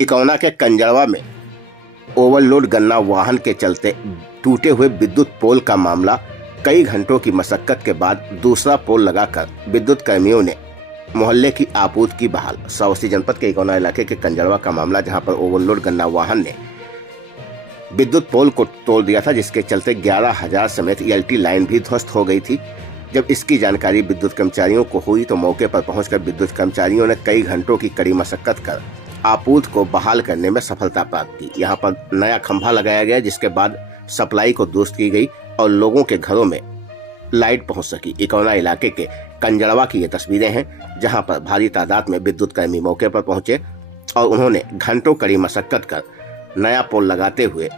इकौना के कंजड़वा में ओवरलोड गन्ना वाहन के चलते टूटे हुए विद्युत पोल का मामला। कई घंटों की मशक्कत के बाद दूसरा पोल लगाकर विद्युत कर्मियों ने मोहल्ले की आपूर्ति की बहाल। श्रावस्ती जनपद के इकौना इलाके के कंजड़वा का मामला, जहां पर ओवरलोड गन्ना वाहन ने विद्युत पोल को तोड़ दिया था, जिसके चलते 11,000 समेत ELT लाइन भी ध्वस्त हो गई थी। जब इसकी जानकारी विद्युत कर्मचारियों को हुई तो मौके पर पहुंचकर विद्युत कर्मचारियों ने कई घंटों की कड़ी मशक्कत कर आपूर्ति को बहाल करने में सफलता प्राप्त की। यहां पर नया खंभा लगाया गया, जिसके बाद सप्लाई को दुरुस्त की गई और लोगों के घरों में लाइट पहुंच सकी। इकौना इलाके के कंजड़वा की ये तस्वीरें हैं, जहां पर भारी तादाद में विद्युत कर्मी मौके पर पहुंचे और उन्होंने घंटों कड़ी मशक्कत कर नया पोल लगाते हुए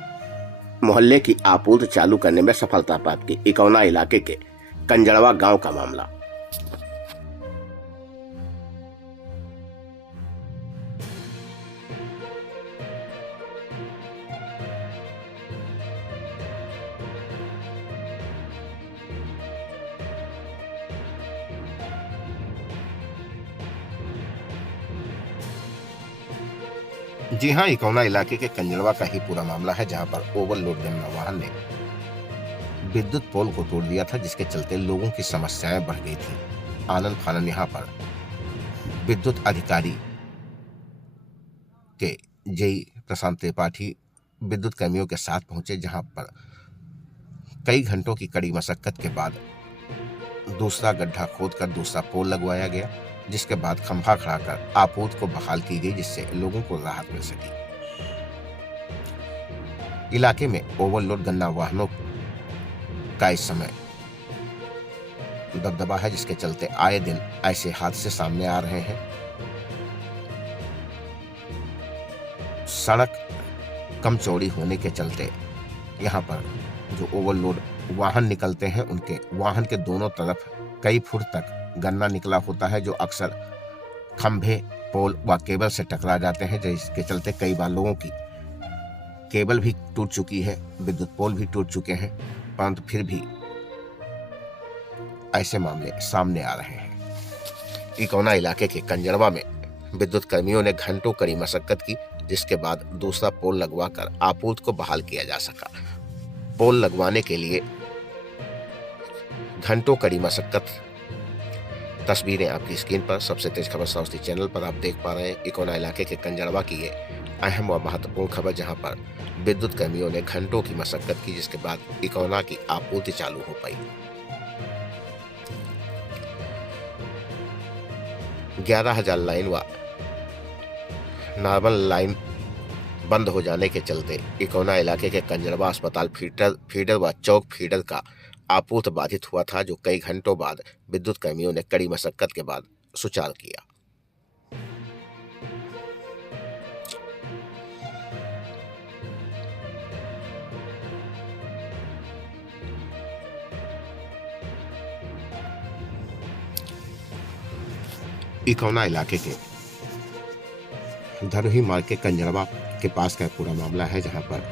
मोहल्ले की आपूर्ति चालू करने में सफलता प्राप्त की। इकौना इलाके के कंजड़वा गांव का मामला। जी हां, इकौना इलाके के कंजड़वा का ही पूरा मामला है, जहां पर ओवरलोड गन्ना वाहन ने विद्युत पोल को तोड़ दिया था, जिसके चलते लोगों की समस्याएं बढ़ गई थी। आनन फानन यहां पर विद्युत अधिकारी के जेई प्रशांत त्रिपाठी विद्युत कर्मियों के साथ पहुंचे, जहां पर कई घंटों की कड़ी मशक्कत के बाद दूसरा गड्ढा खोदकर दूसरा पोल लगवाया गया, जिसके बाद खंभा खड़ा कर आपूर्ति को बहाल की गई, जिससे लोगों को राहत मिल सकी। इलाके में ओवरलोड गन्ना वाहनों का इस समय दबदबा है, जिसके चलते आए दिन ऐसे हादसे सामने आ रहे हैं। सड़क कम चौड़ी होने के चलते यहाँ पर जो ओवरलोड वाहन निकलते हैं, उनके वाहन के दोनों तरफ कई फुट तक गन्ना निकला होता है, जो अक्सर खंभे, पोल व केबल से टकरा जाते हैं, जिसके चलते कई बार लोगों की केबल भी टूट चुकी है, विद्युत पोल भी टूट चुके हैं, परंतु फिर भी ऐसे मामले सामने आ रहे हैं। इकौना इलाके के कंजड़वा में विद्युत कर्मियों ने घंटों कड़ी मशक्कत की, जिसके बाद दूसरा पोल लगवाकर आपूर्ति को बहाल किया जा सका। पोल लगवाने के लिए घंटों कड़ी मशक्कत। तस्वीरें आपकी स्क्रीन पर। सबसे तेज खबर श्रावस्ती चैनल पर आप देख पा रहे हैं इकौना इलाके के कंजड़वा की ये अहम व महत्वपूर्ण खबर, जहां पर विद्युत कर्मियों ने घंटों की मशक्कत की, जिसके बाद इकौना की आपूर्ति चालू हो पाई। 11,000 लाइन व नॉर्मल लाइन बंद हो जाने के चलते इकौना इलाके के कंजड़वा अस्पताल फीडर व चौक फीडर का आपूर्ति बाधित हुआ था, जो कई घंटों बाद विद्युत कर्मियों ने कड़ी मशक्कत के बाद सुचारू किया। इकौना इलाके के धरोही मार्ग के कंजड़वा के पास का पूरा मामला है, जहां पर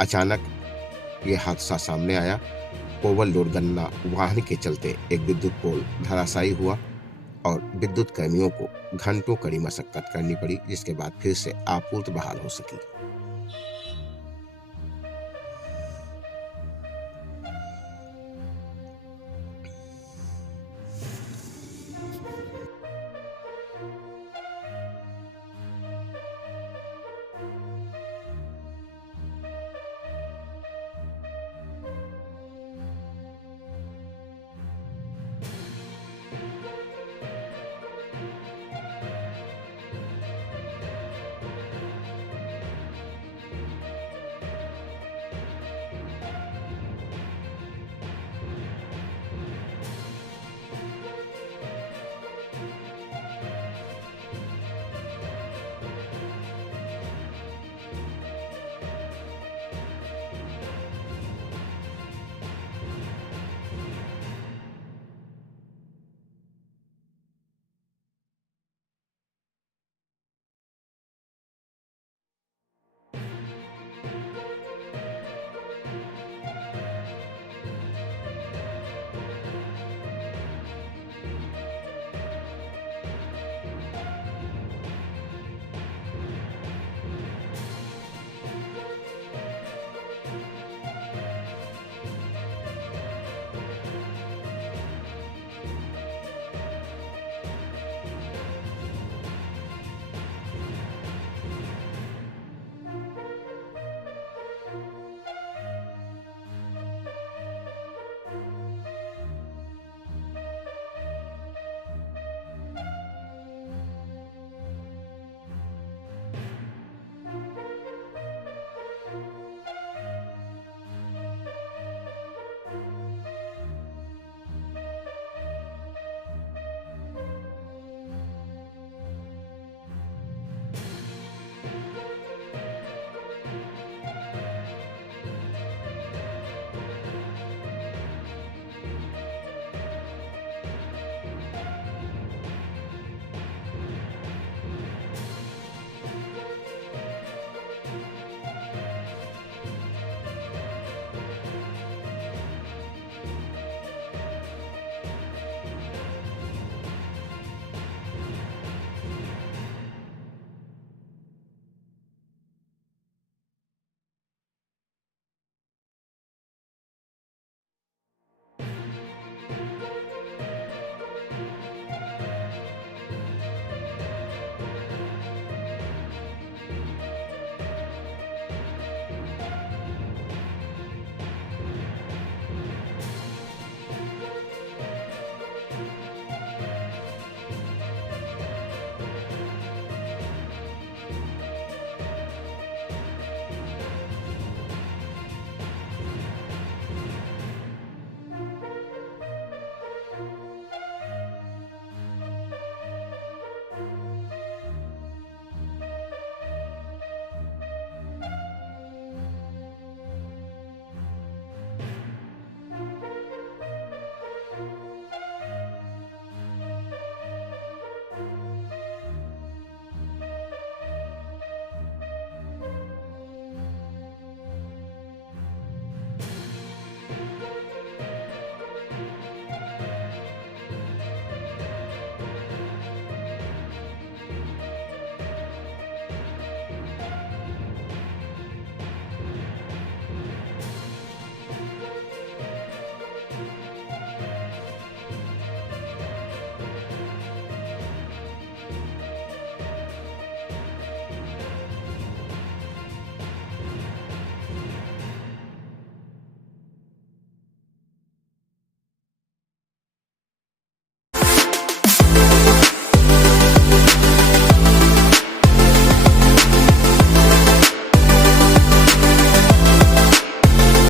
अचानक ये हादसा सामने आया। ओवरलोड गन्ना वाहन के चलते एक विद्युत पोल धराशायी हुआ और विद्युत कर्मियों को घंटों कड़ी मशक्कत करनी पड़ी, जिसके बाद फिर से आपूर्ति बहाल हो सकी।